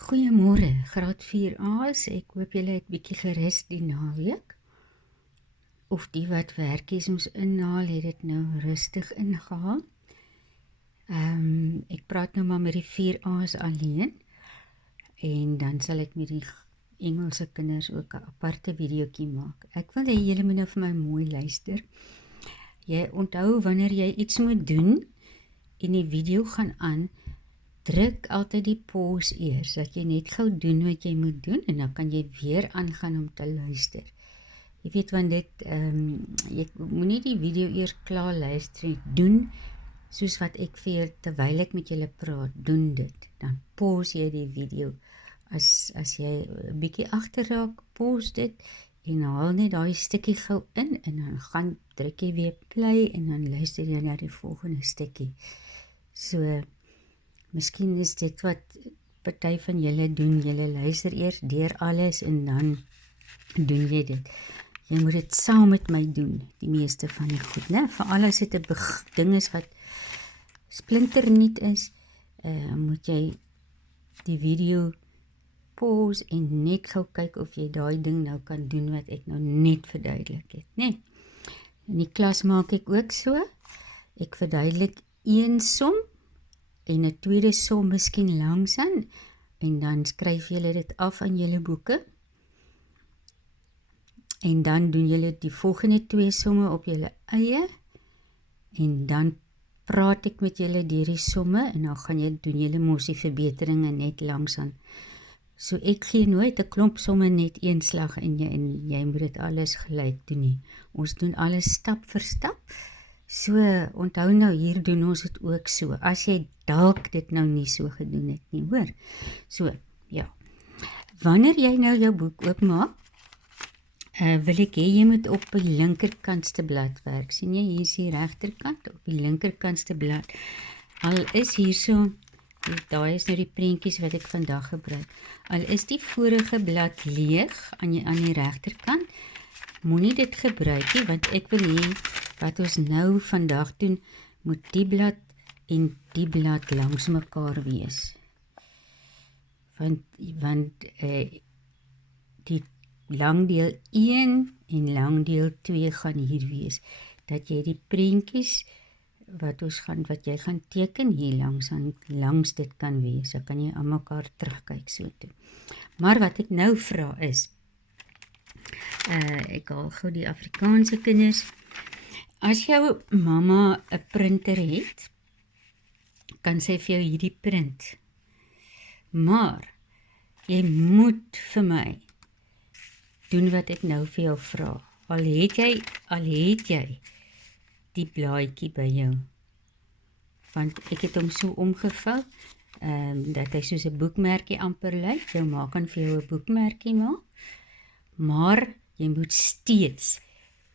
Goeiemôre, graad 4A's. Ek hoop julle het bietjie gerus die naweek. Of die wat werkies moes inhaal, het dit nou rustig ingehaal. Ek praat nou maar met die 4A's alleen. En dan sal ek met die Engelse kinders ook 'n aparte videoetjie maak. Ek wil hê julle moet nou vir my mooi luister. Jy onthou wanneer jy iets moet doen en die video gaan aan, druk altyd die pause eers, dat jy net gou doen wat jy moet doen en dan kan jy weer aangaan om te luister. Jy weet, want dit, jy moenie die video eers klaar luister, doen soos wat ek vir jou, terwyl ek met julle praat, doen dit. Dan pause jy die video. As jy 'n bietjie agterraak, pause dit en haal net daai stukkie gou in en dan druk jy weer play en dan luister jy na die volgende stukkie. So, miskien is dit wat party van julle doen. Julle luister eers deur alles en dan doen jy dit. Jy moet dit saam met my doen, die meeste van die goed, né? Veral as dit 'n ding is wat splinternuut is, moet jy die video pause en net gou kyk of jy daai ding nou kan doen wat ek nou net verduidelik het, né? In die klas maak ek ook so. Ek verduidelik een som en 'n tweede som miskien langsaan en dan skryf julle dit af aan julle boeke. En dan doen julle die volgende 2 somme op julle eie en dan praat ek met julle deur die somme en dan doen julle mos die verbeteringe net langsaan. So ek gee nooit 'n klomp somme net een slag en jy moet dit alles gelyk doen nie. Ons doen alles stap vir stap. So, onthou nou, hier doen ons dit ook so. As jy dalk dit nou nie so gedoen het nie, hoor. So, ja. Wanneer jy nou jou boek oopmaak, wil ek hê jy moet op die linkerkantste blad werk. Sien jy, hier is die regterkant, op die linkerkantste blad. Al is hierso, daai is nou die prentjies wat ek vandag gebruik. Al is die vorige blad leeg aan die regterkant, moenie dit gebruik nie, want ek wil hê wat ons nou vandag doen, moet die blad en die blad langs mekaar wees. Want die langdeel 1 en langdeel 2 gaan hier wees, dat jy die prentjies wat jy gaan teken hier langs dit kan wees, dan kan jy aan mekaar terugkyk so toe. Maar wat ek nou vra is, ek haal gou die Afrikaanse kinders, as jou mamma 'n printer het, kan sy vir jou hierdie print, maar jy moet vir my doen wat ek nou vir jou vra. Al het jy die blaadjie by jou. Want ek het hom so omgevou, dat hy soos 'n boekmerkie amper lyk. Jou ma kan vir jou 'n boekmerkie maak. Maar jy moet steeds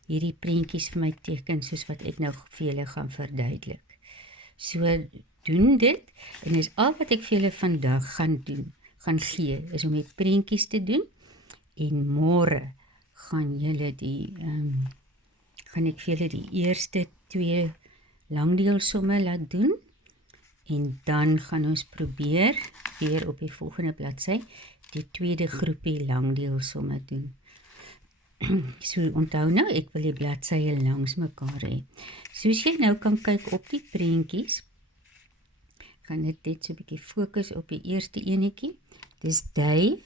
hierdie prentjies vir my teken, soos wat ek nou vir julle gaan verduidelik. So, doen dit, en dis al wat ek vir julle vandag gaan gee, is om die prentjies te doen, en môre gaan ek vir julle die eerste 2 langdeelsomme laat doen, en dan gaan ons probeer, weer op die volgende bladsy, die tweede groepie langdeelsomme doen. So, onthou nou, ek wil die bladsye langs mekaar hê. Soos jy nou kan kyk op die prentjies, gaan dit net so 'n bietjie fokus op die eerste enetjie. Dis Dave.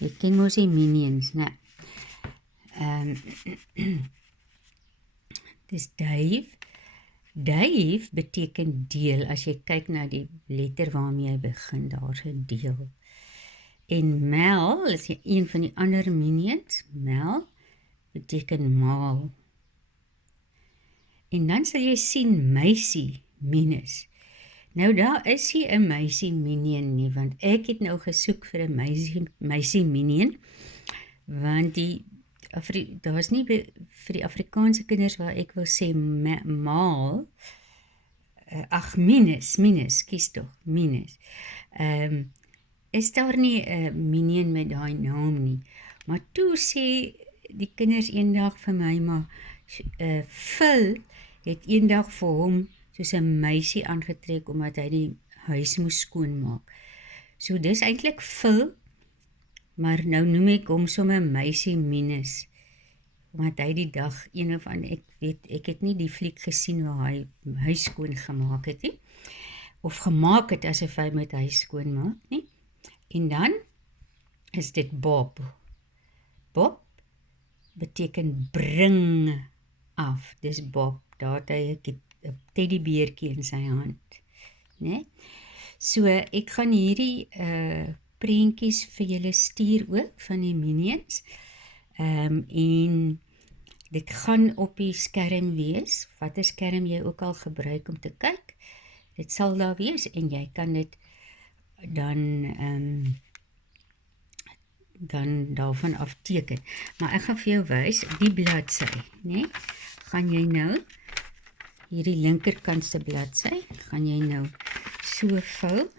Jy ken mos die Minions, né? Dis Dave. Dave beteken deel, as jy kyk na die letter waarmee hy begin, daar's 'n deel. En Mel is een van die ander Minions. Mel beteken maal. En dan sal jy sien meisie minus. Nou daar is nie 'n meisie minion nie, want ek het nou gesoek vir 'n meisie minion, want daar is nie vir die Afrikaanse kinders waar ek wil sê maal, minus, kies tog, minus. Is daar nie 'n minion met daai naam nie, maar toe sê die kinders eendag vir my, maar Phil het eendag vir hom soos 'n meisie aangetrek, omdat hy die huis moes skoonmaak. So dis eintlik Phil, maar nou noem ek hom sommer meisie minus. Want hy die dag, een of ander, ek het nie die fliek gesien waar hy huis skoon gemaak het nie. Of gemaak het asof hy met huis skoon maak nie. En dan is dit Bob. Bob beteken bring af. Dis Bob. Daar het hy 'n teddybeertjie in sy hand. Nee? So ek gaan hierdie prentjies vir julle stuur ook van die Minions. En dit gaan op die skerm wees, watter skerm jy ook al gebruik om te kyk. Dit sal daar wees en jy kan dit dan daarvan afteken. Maar ek gaan vir jou wys, die bladsy, né? Gaan jy nou, hierdie linkerkantste bladsy, gaan jy nou so vou,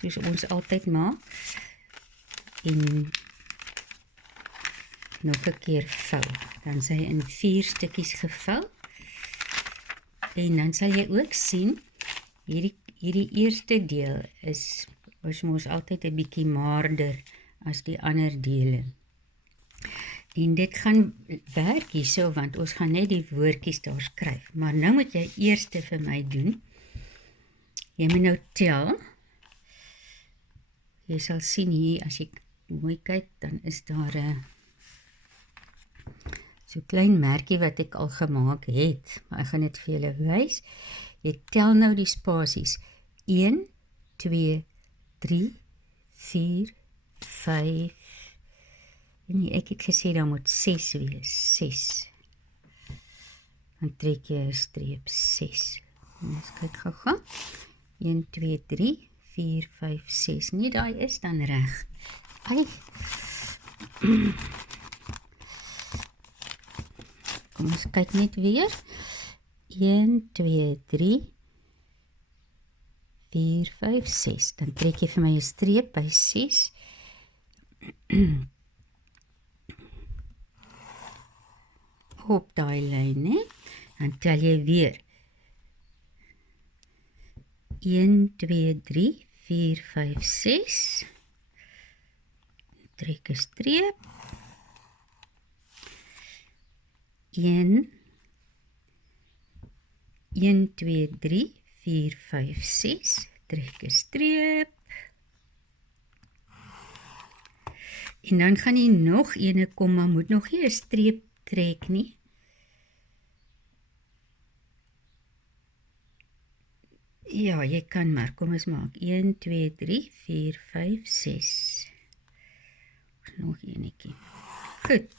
soos ons altyd maak, en nog 'n keer vou. Dan is hy in 4 stukkies gevou. En dan sal jy ook sien, hierdie eerste deel is mos altyd 'n bietjie maarder as die ander dele. En dit gaan werk hierso, want ons gaan net die woordjies daar skryf. Maar nou moet jy eers vir my doen. Jy moet nou tel. Jy sal sien hier, as jy mooi kyk, dan is daar 'n so klein merkie wat ek al gemaak het, maar ek gaan dit vir julle wys. Jy tel nou die spasies. 1, 2, 3, 4, 5, en ek het gesê daar moet 6 wees, 6. Dan trek jy 'n streep, 6. Ons kyk gou-gou. 1, 2, 3, 4, 5, 6. Nee, daai is dan reg. Ai. Kom ons kyk net weer. 1, 2, 3, 4, 5, 6. Dan trek jy vir my 'n streep by 6. Op daai lyn, né? Dan tel jy weer. 1, 2, 3, 4, 5, 6. Trek 'n streep. 1, 2, 3, 4, 5, 6. Trek 'n streep. En dan gaan jy nog ene kom, maar moet nog nie 'n streep trek nie. Ja, jy kan maar, kom ons maak. 1, 2, 3, 4, 5, 6. Nog enetjie. Goed.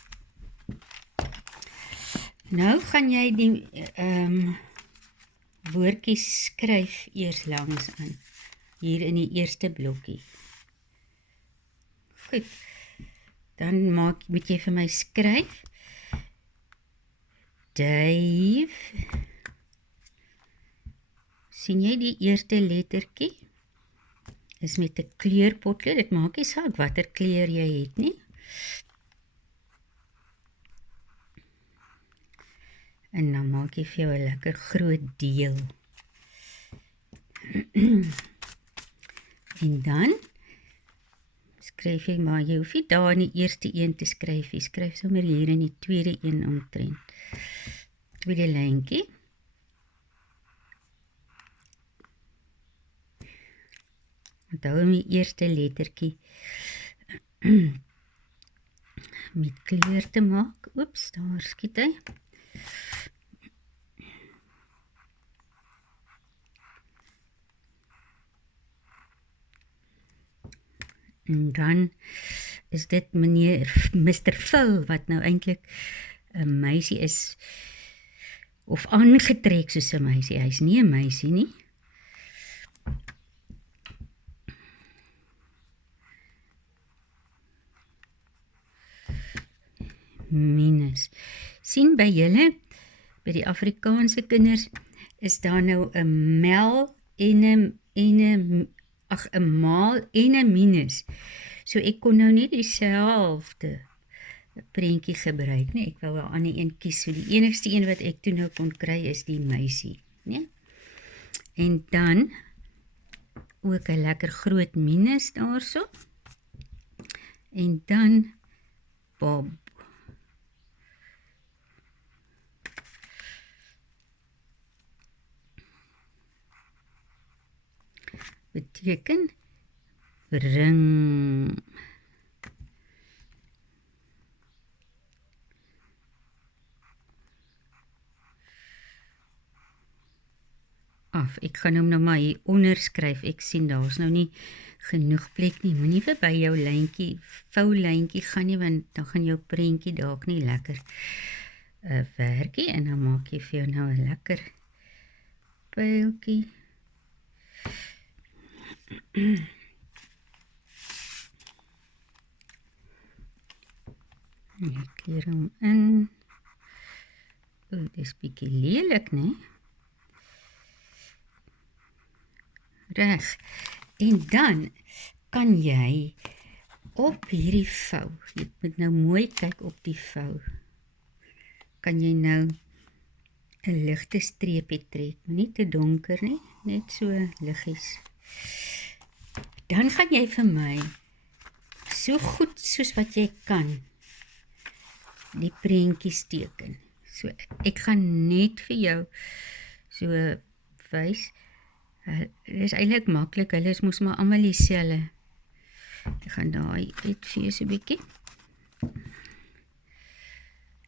Nou gaan jy die woordjies skryf eers langs aan. Hier in die eerste blokkie. Goed. Dan moet jy vir my skryf. Dave. Sien jy die eerste lettertjie? Is met 'n kleurpotlood. Dit maak nie saak watter kleur jy het nie. En dan maak jy vir jou 'n lekker groot deel. En dan skryf jy maar, jy hoef nie daar in die eerste een te skryf, jy skryf sommer hier in die tweede een omtrent. Tweede lyntjie. Onthou om die eerste lettertjie met kleur te maak. Oeps, daar skiet hy. En dan is dit Mr. Phil, wat nou eintlik 'n meisie is, of aangetrek soos 'n meisie. Hy's nie 'n meisie nie. Minus. Sien by julle, by die Afrikaanse kinders, is daar nou 'n mel en 'n maal en 'n minus. So ek kon nou nie dieselfde prentjie gebruik nie. Ek wou 'n ander een kies. So die enigste een wat ek toe nou kon kry is die meisie, né? En dan ook 'n lekker groot minus daarso. En dan Bob. Beteken bring. Af. Ek gaan hom nou maar hier onderskryf. Ek sien daar's nou nie genoeg plek nie. Moenie verby jou lyntjie, vou lyntjie gaan nie, want dan gaan jou prentjie dalk nie lekker werkie, en dan maak jy vir jou nou 'n lekker pyltjie. Ek kleur hom in. O, dis bietjie lelik, né? Reg. En dan kan jy op hierdie vou, jy moet nou mooi kyk op die vou, kan jy nou 'n ligte streepie trek, nie te donker nie, net so liggies. Dan gaan jy vir my so goed soos wat jy kan die prentjies teken. So ek gaan net vir jou so wys. Dit is eintlik maklik, hulle is mos maar almal dieselfde. Ek gaan daai uitvee so 'n bietjie.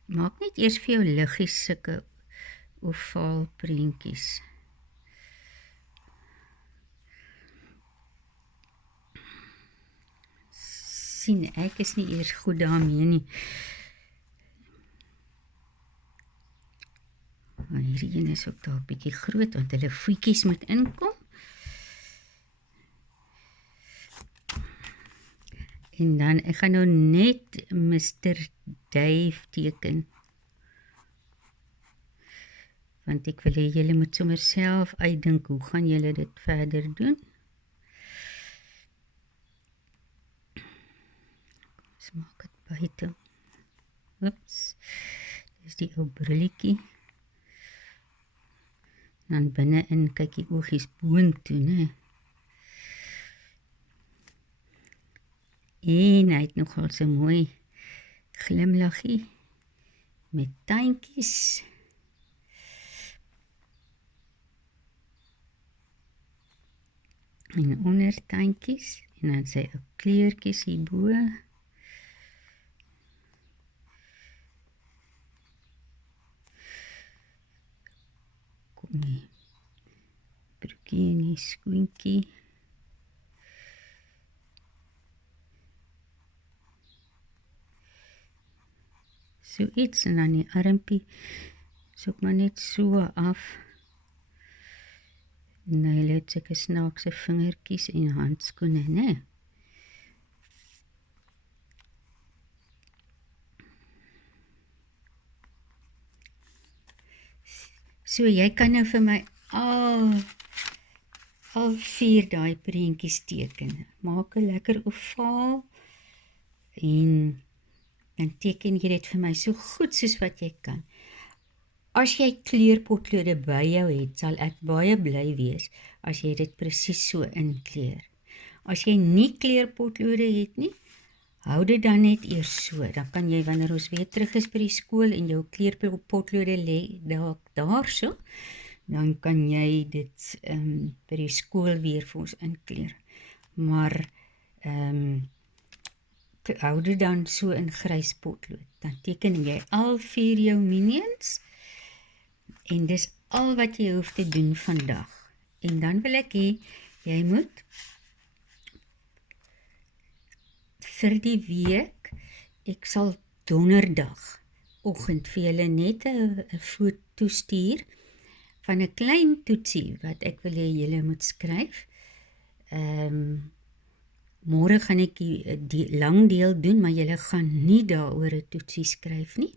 Maak net eers vir jou liggies sulke ovaal prentjies. Sien, ek is nie eers goed daarmee nie. Maar hierdie een is ook daar 'n bietjie groot, want hulle voetjies moet inkom. En dan, ek gaan nou net Mr. Dave teken. Want ek wil hê julle moet sommer self uitdink, hoe gaan julle dit verder doen? Ons maak dit buite. Oeps, dis die ou brilletjie. Dan binne-in kyk die oogies boontoe, né? En hy het nogal so mooi glimlaggie met tuintjies. En ondertuintjies, en dan sy ou kleurtjies hierbo. Kom nie, broekie en die skoentjie. So iets, en dan die armpie, soek maar net so af. En hy het sulke snaakse vingertjies en handskoene, né? So, jy kan nou vir my al 4 daai prentjies teken. Maak 'n lekker ovaal en dan teken jy dit vir my so goed soos wat jy kan. As jy kleurpotlode by jou het, sal ek baie bly wees as jy dit presies so inkleur. As jy nie kleurpotlode het nie, hou dit dan net eers so. Dan kan jy, wanneer ons weer terug is by die skool en jou kleurpotlode lê daar so, dan kan jy dit by die skool weer vir ons inkleur. Maar hou dit dan so in grys potlood. Dan teken jy al 4 jou minions, en dis al wat jy hoef te doen vandag. En dan wil ek hê, jy moet vir die week, ek sal donderdag oggend vir julle net 'n foto stuur van 'n klein toetsie wat ek wil hê julle moet skryf. Môre gaan ek die lang deel doen, maar julle gaan nie daaroor 'n toetsie skryf nie.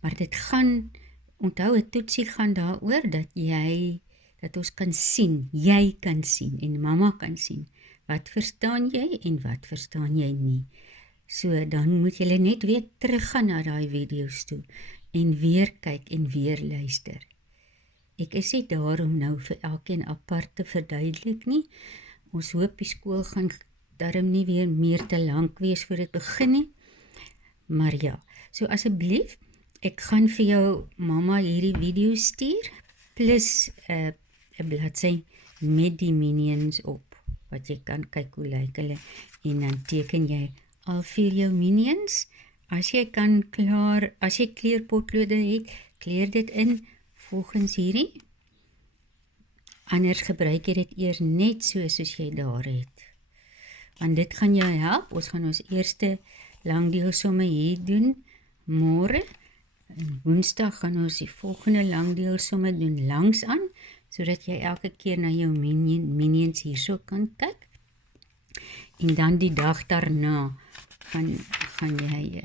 Maar dit gaan, onthou, 'n toetsie gaan daaroor dat ons kan sien, jy kan sien en mamma kan sien. Wat verstaan jy en wat verstaan jy nie? So, dan moet julle net weer teruggaan na daai video's toe en weer kyk en weer luister. Ek is nie daar om nou vir elkeen apart te verduidelik nie. Ons hoop die skool gaan darm nie weer meer te lank wees voor dit begin nie. Maar ja, so asseblief, ek gaan vir jou mamma hierdie video stuur, plus 'n bladsy met die minions op, wat jy kan kyk hoe lyk hulle, en dan teken jy al 4 jou minions. As jy kleurpotlode het, kleur dit in volgens hierdie. Anders gebruik jy dit eers net soos jy daar het. Want dit gaan jou help. Ons gaan ons eerste langdeelsomme hier doen môre. En Woensdag gaan ons die volgende langdeelsomme doen langs aan, sodat jy elke keer na jou minions hierso kan kyk. En dan die dag daarna gaan jy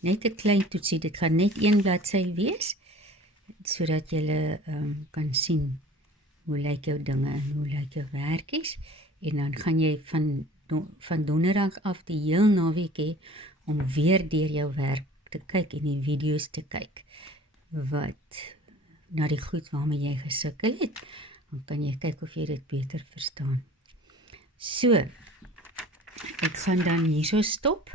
net 'n klein toetsie, dit gaan net 1 bladsy wees, sodat jy kan sien hoe lyk jou dinge en hoe lyk jou werkies. En dan gaan jy van donderdag af die heel naweek hê om weer deur jou werk te kyk en die video's te kyk wat na die goed waarmee jy gesukkel het. Dan kan jy kyk of jy dit beter verstaan. So, ek gaan dan hierso stop.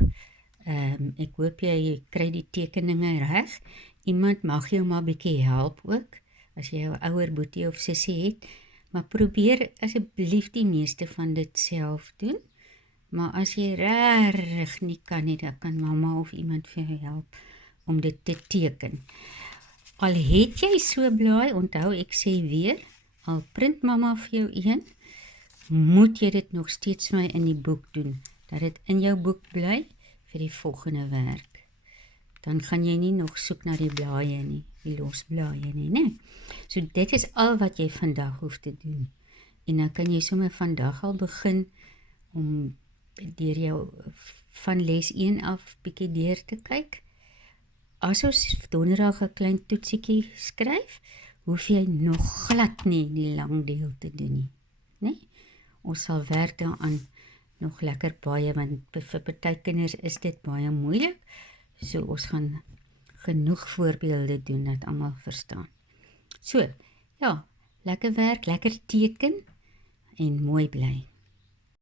Ek hoop jy kry die tekeninge reg. Iemand mag jou maar bietjie help ook, as jy jou ouer boetie of sussie het, maar probeer asseblief die meeste van dit self doen. Maar as jy regtig nie kan nie, dan kan mamma of iemand vir jou help om dit te teken. Al het jy so blaai, onthou ek sê weer, al print mamma vir jou een, moet jy dit nog steeds vir my in die boek doen, dat dit in jou boek bly vir die volgende werk. Dan gaan jy nie nog soek na die blaaie nie, die los blaaie nie, né? So dit is al wat jy vandag hoef te doen. En dan kan jy sommer vandag al begin om deur jou van les 1 af bietjie deur te kyk. As ons donderdag 'n klein toetsiekie skryf, hoef jy nog glad nie die lang deel te doen nie, né? Ons sal werk daaraan nog lekker baie, want vir party kinders is dit baie moeilik. So ons gaan genoeg voorbeelde doen dat almal verstaan. So, ja, lekker werk, lekker teken en mooi bly.